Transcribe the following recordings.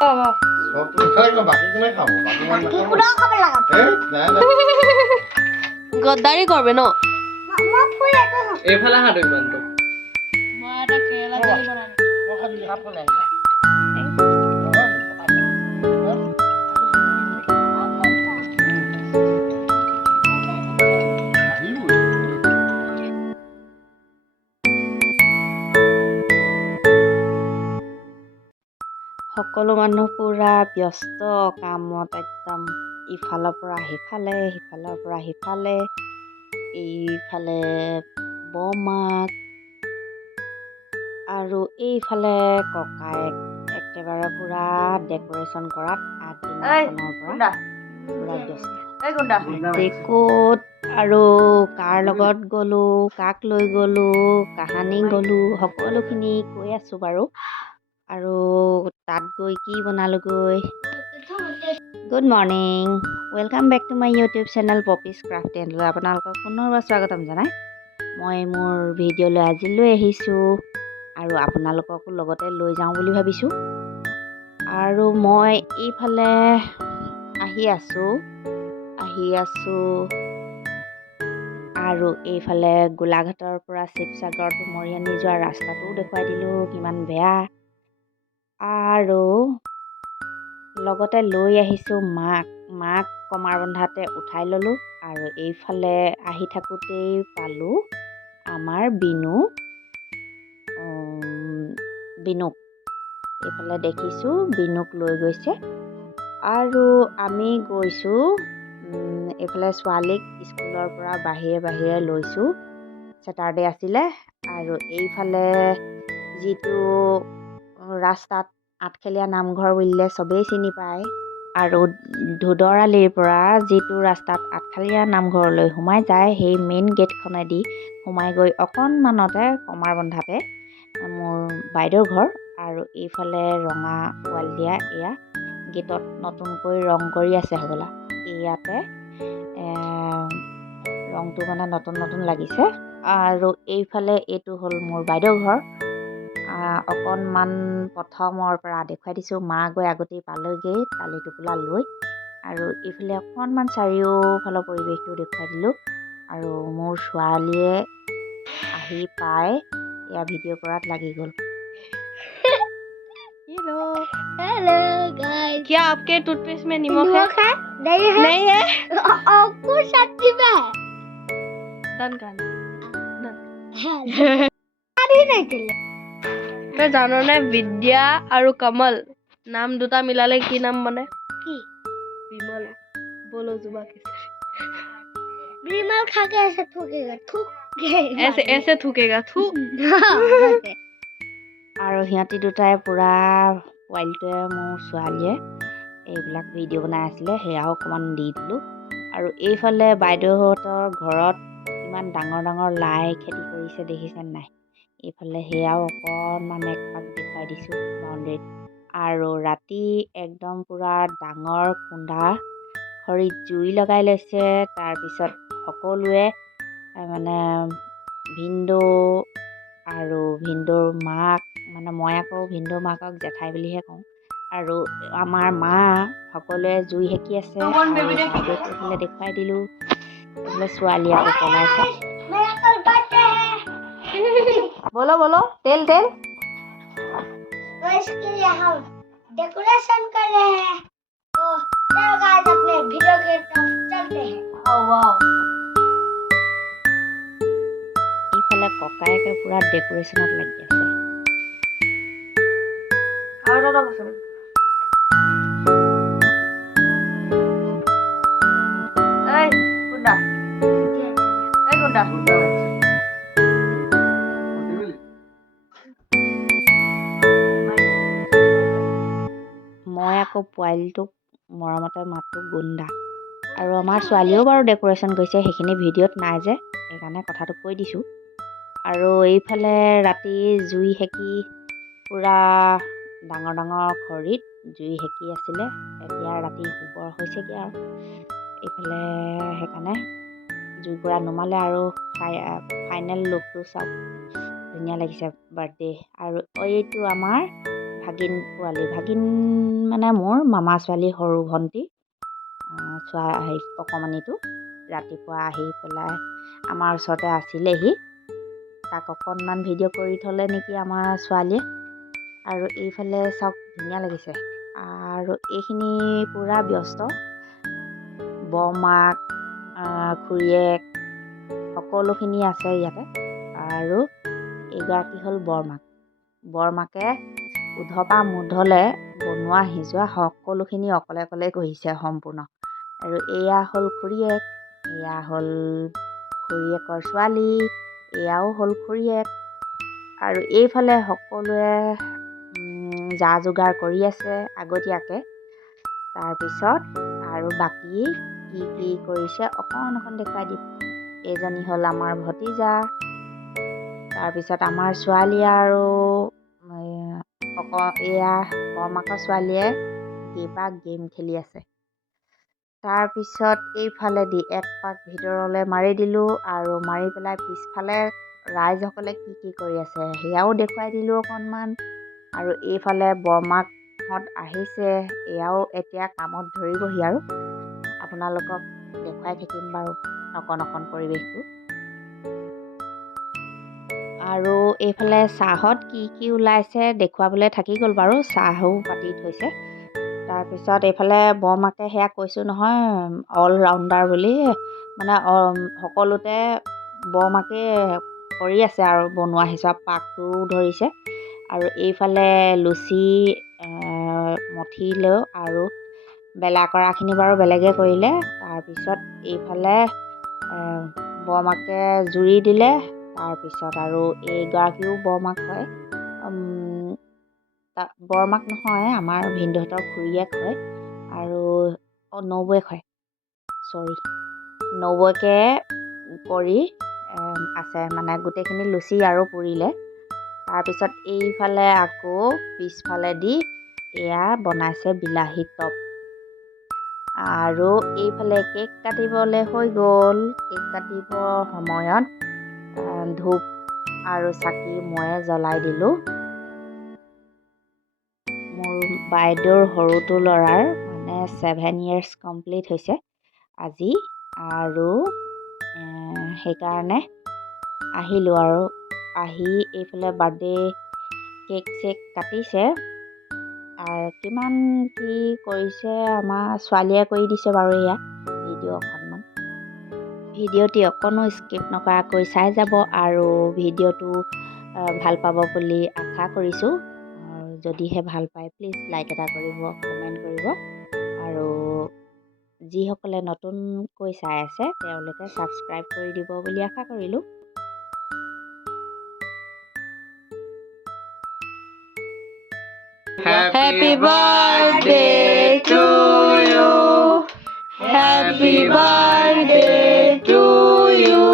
সব তুমি খাই না বাকি কোনে খাবো বাকি কোনে খাবে লাগা না না গদ্দাৰি করবে ন মা ফুল এটা এফালে হাঁটো ইমান তো মই এটা কেৰেলা দালি বনালো মই খাবি ভাত বনাই সকলো মানুহ পুৰা ব্যস্ত কামত একদম ইফালৰ পৰা সিফালে সিফালৰ পৰা সিফালে এইফালে বমাক আৰু এইফালে ককায়েক একেবাৰে পুৰা ডেক'ৰেশ্যন কৰাত আগদিনাখনৰ পৰা পুৰা ব্যস্ত ক'ত আৰু কাৰ লগত গ'লোঁ কাক লৈ গ'লোঁ কাহানি গ'লোঁ সকলোখিনি কৈ আছোঁ বাৰু আৰু তাত গৈ কি বনালোগৈ good morning welcome back to my YouTube channel Poppy's ক্ৰাফ্টেলৈ আপোনালোকক পুনৰবাৰ স্বাগতম জনাই মই মোৰ ভিডিঅ'লৈ আজি লৈ আহিছোঁ আৰু আপোনালোককো লগতে লৈ যাওঁ বুলি ভাবিছোঁ আৰু মই এইফালে আহি আছোঁ আৰু এইফালে গোলাঘাটৰ পৰা শিৱসাগৰ মৰিয়নি যোৱা ৰাস্তাটোও দেখুৱাই দিলোঁ কিমান বেয়া আৰু লগতে লৈ আহিছোঁ মাক কমাৰ বন্ধাতে উঠাই ল'লোঁ আৰু এইফালে আহি থাকোঁতেই পালোঁ আমাৰ বিনুক এইফালে দেখিছোঁ বিনুক লৈ গৈছে আৰু আমি গৈছোঁ এইফালে ছোৱালীক স্কুলৰ পৰা বাহিৰে লৈছোঁ ছেটাৰডে আছিলে আৰু এইফালে যিটো ৰাস্তাত আঠখেলীয়া নামঘৰ বুলিলে চবেই চিনি পায় আৰু ধুদৰালিৰ পৰা যিটো ৰাস্তাত আঠখেলীয়া নামঘৰলৈ সোমাই যায় সেই মেইন গেটখনেদি সোমাই গৈ অকণমানতে কমাৰ বন্ধাতে মোৰ বাইদেউৰ ঘৰ আৰু এইফালে ৰঙা ৱাল দিয়া এয়া গেটত নতুনকৈ ৰং কৰি আছে হ'বলা ইয়াতে ৰংটো মানে নতুন লাগিছে আৰু এইফালে এইটো হ'ল মোৰ বাইদেউৰ ঘৰ অকণমান প্ৰথমৰ পৰা দেখুৱাই দিছোঁ মা গৈ আগতেই পালৈগৈ টালি টোপোলা লৈ আৰু এইফালে অকণমান চাৰিওফালৰ পৰিৱেশটো দেখুৱাই দিলোঁ আৰু মোৰ ছোৱালীয়ে আহি পাই এয়া ভিডিঅ' কৰাত লাগি গ'ল हेलो गाइस क्या आपके टूथपेस्ट में नमक है नहीं है आपको सच्ची में डन कर मैं जानो ने विद्या और कमल नाम दुटा मिलाले की नाम बने की विमल बोलो जुबा कैसे विमल खा के ऐसे थूकेगा ऐसे थूकेगा थू আৰু সিহঁতি দুটাই পুৰা পোৱালিটোৱে মোৰ ছোৱালীয়ে এইবিলাক ভিডিঅ' বনাই আছিলে সেয়াও অকণমান দি দিলোঁ আৰু এইফালে বাইদেউহঁতৰ ঘৰত ইমান ডাঙৰ লাই খেতি কৰিছে দেখিছে নাই এইফালে সেয়াও অকণমান একপাক দেখুৱাই দিছোঁ বাউণ্ডেৰীত আৰু ৰাতি একদম পুৰা ডাঙৰ কুণ্ডা খৰিত জুই লগাই লৈছে তাৰপিছত সকলোৱে মানে ভিনদেউ আৰু ভিনদেউৰ মাক মানে মই আকৌ ভিনদেউৰ মাকক জেঠাই বুলিহে কওঁ আৰু আমাৰ মা সকলোৱে জুই সেকি আছে এইফালে দেখুৱাই দিলোঁ এইফালে ছোৱালী আকৌ পলাইছে बोलो तेल तो इसके लिए हम डेकोरेशन कर रहे हैं तो चलो गाइस अपने वीडियो के तरफ चलते हैं वाओ इफाले ककायके पूरा डेकोरेशनत লাগি আছে और दादा बसो गुंडा মই আকৌ পোৱালিটোক মৰমতে মাতটো গুণ্ডা আৰু আমাৰ ছোৱালীও বাৰু ডেক'ৰেশ্যন কৰিছে সেইখিনি ভিডিঅ'ত নাই যে সেইকাৰণে কথাটো কৈ দিছোঁ আৰু এইফালে ৰাতি জুই সেকি পুৰা ডাঙৰ খৰিত জুই সেকি আছিলে এতিয়া ৰাতি শুবৰ হৈছেগৈ আৰু এইফালে সেইকাৰণে জুই পুৰা নুমালে আৰু ফাইনেল লুকটো চাওক ধুনীয়া লাগিছে বাৰ্থডে আৰু এইটো আমাৰ ভাগিন পোৱালি ভাগিন মানে মোৰ মামা ছোৱালী সৰু ভণ্টি অকণমানিটো ৰাতিপুৱা আহি পেলাই আমাৰ ওচৰতে আছিলেহি। তাক অকণমান ভিডিঅ' কৰি থ'লে নেকি আমাৰ ছোৱালীয়ে। আৰু এইফালে চাওক ধুনীয়া লাগিছে। আৰু এইখিনি পূৰা ব্যস্ত বৰমাক খুৰীয়েক সকলোখিনি আছে ইয়াতে। আৰু এইগৰাকী হ'ল বৰমাকে উধপা মুধলে বনোৱা সিজোৱা সকলোখিনি অকলে কৰিছে সম্পূৰ্ণ। আৰু এয়া হ'ল খুৰীয়েক, এয়া হ'ল খুৰীয়েকৰ ছোৱালী, এয়াও হ'ল খুৰীয়েক। আৰু এইফালে সকলোৱে যা যোগাৰ কৰি আছে আগতীয়াকৈ। তাৰপিছত আৰু বাকী কি কৰিছে অকণ দেখুৱাই দিম। এইজনী হ'ল আমাৰ ভতিজা। তাৰপিছত আমাৰ ছোৱালী আৰু এয়া বৰমাকৰ ছোৱালীয়ে কিবা গেম খেলি আছে। তাৰপিছত এইফালেদি এক পাক ভিতৰলৈ মাৰি দিলোঁ আৰু মাৰি পেলাই পিছফালে ৰাইজসকলে কি কৰি আছে সেয়াও দেখুৱাই দিলোঁ অকণমান। আৰু এইফালে বৰমাকহঁত আহিছে, এয়াও এতিয়া কামত ধৰিবহি আৰু আপোনালোকক দেখুৱাই থাকিম বাৰু অকণ পৰিৱেশটো। আৰু এইফালে চাহত কি ওলাইছে দেখুৱাবলৈ থাকি গ'ল বাৰু, চাহো পাতি থৈছে। তাৰপিছত এইফালে বৰমাকে সেয়া কৈছোঁ নহয় অল ৰাউণ্ডাৰ বুলি, মানে সকলোতে বৰমাকে কৰি আছে আৰু বনোৱা হিচাপ পাকটোও ধৰিছে। আৰু এইফালে লুচি মঠিলেও আৰু বেলা কৰাখিনি বাৰু বেলেগে কৰিলে। তাৰপিছত এইফালে বৰমাকে জুৰি দিলে। তাৰপিছত আৰু এইগৰাকীও বৰমাক হয়, বৰমাক নহয় আমাৰ ভিনদেউহঁতৰ খুৰীয়েক হয় আৰু নবৌৱেক হয়, নবৌৱেকে কৰি আছে মানে গোটেইখিনি লুচি আৰু পুৰিলে। তাৰপিছত এইফালে আকৌ পিছফালেদি এয়া বনাইছে বিলাহী টপ। আৰু এইফালে কেক কাটিবলৈ হৈ গ'ল। কেক কাটিবৰ সময়ত ধূপ আৰু চাকি ময়ে জ্বলাই দিলোঁ। মোৰ বাইদেউৰ সৰুটো ল'ৰাৰ মানে 7 years কমপ্লিট হৈছে আজি। আৰু সেইকাৰণে আহিলোঁ আৰু আহি এইফালে বাৰ্থডে কেক চেক কাটিছে। আৰু কিমান কি কৰিছে আমাৰ ছোৱালীয়ে কৰি দিছে বাৰু। এয়া ভিডিঅ'টি অকণো স্কিপ নকৰাকৈ চাই যাব আৰু ভিডিঅ'টো ভাল পাব বুলি আশা কৰিছোঁ। যদিহে ভাল পায় প্লিজ লাইক এটা কৰিব, কমেণ্ট কৰিব। আৰু যিসকলে নতুনকৈ চাই আছে তেওঁলোকে ছাবস্ক্ৰাইব কৰি দিব বুলি আশা কৰিলোঁ। Happy birthday to you. Happy birthday to you.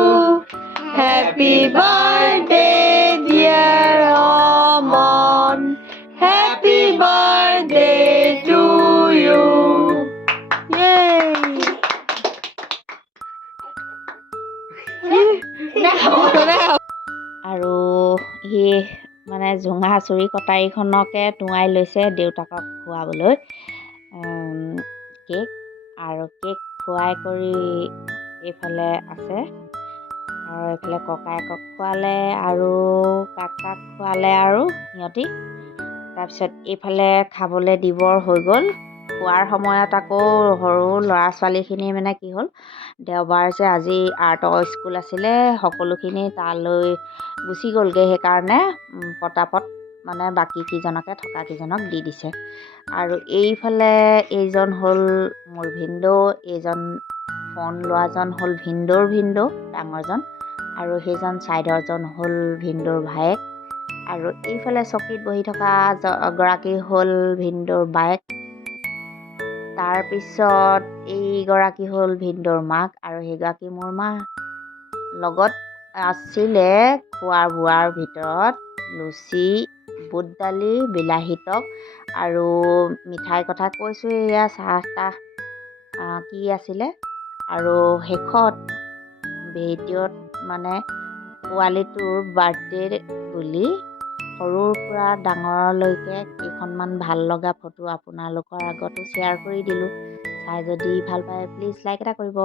Happy birthday dear Amon. Happy birthday to you. Yay! আৰু সি মানে জোঙা চুৰি কটাৰীখনকে টোঁৱাই লৈছে দেউতাকক খুৱাবলৈ কেক। আৰু কেক খুৱাই কৰি এইফালে আছে। আৰু এইফালে ককায়েকক খোৱালে আৰু কাকাক খোৱালে আৰু সিহঁতি। তাৰপিছত এইফালে খাবলৈ দিবৰ হৈ গ'ল। খোৱাৰ সময়ত আকৌ সৰু ল'ৰা ছোৱালীখিনি মানে কি হ'ল, দেওবাৰ যে আজি আৰ্টৰ স্কুল আছিলে, সকলোখিনি তালৈ গুচি গ'লগৈ। সেইকাৰণে পটাপট মানে বাকী কেইজনকে থকা কেইজনক দি দিছে। আৰু এইফালে এইজন হ'ল মোৰ ভিনদেউ, এইজন ফোন লোৱাজন হ'ল ভিনদেউৰ ভিনদেউ ডাঙৰজন, আৰু সেইজন ছাইডৰজন হ'ল ভিনদেউৰ ভায়েক। আৰু এইফালে চকীত বহি থকা গৰাকী হ'ল ভিনদেউৰ বায়েক। তাৰপিছত এইগৰাকী হ'ল ভিনদেউৰ মাক আৰু সেইগৰাকী মোৰ মা। লগত আছিলে খোৱা বোৱাৰ ভিতৰত লুচি, বুট দালি, বিলাহী টক আৰু মিঠাই কথা কৈছোঁ, এয়া চাহ তাহ কি আছিলে। আৰু শেষত ভিডিঅ'ত মানে পোৱালিটোৰ বাৰ্থডে বুলি সৰুৰ পৰা ডাঙৰলৈকে কেইখনমান ভাল লগা ফটো আপোনালোকৰ আগতো শ্বেয়াৰ কৰি দিলোঁ। চাই যদি ভাল পায় প্লিজ লাইক এটা কৰিব।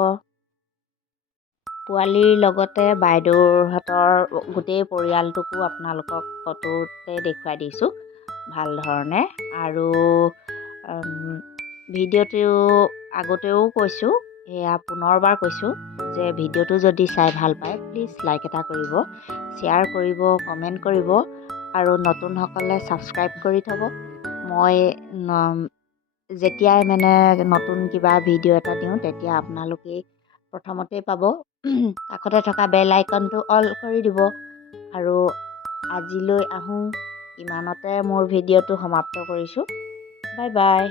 পোৱালিৰ লগতে বাইদেউহঁতৰ গোটেই পৰিয়ালটোকো আপোনালোকক ফটোতে দেখুৱাই দিছোঁ ভাল ধৰণে। আৰু ভিডিঅ'টো আগতেও কৈছোঁ, এয়া পুনৰবাৰ কৈছোঁ যে ভিডিঅ'টো যদি চাই ভাল পায় প্লিজ লাইক এটা কৰিব, শ্বেয়াৰ কৰিব, কমেণ্ট কৰিব আৰু নতুনসকলে ছাবস্ক্ৰাইব কৰি থ'ব। মই যেতিয়াই মানে নতুন কিবা ভিডিঅ' এটা দিওঁ তেতিয়া আপোনালোকেই প্ৰথমতেই পাব। কাষতে থকা বেল আইকনটো অল কৰি দিব। আৰু আজিলৈ আহোঁ, ইমানতে মোৰ ভিডিঅ'টো সমাপ্ত কৰিছোঁ। Bye bye.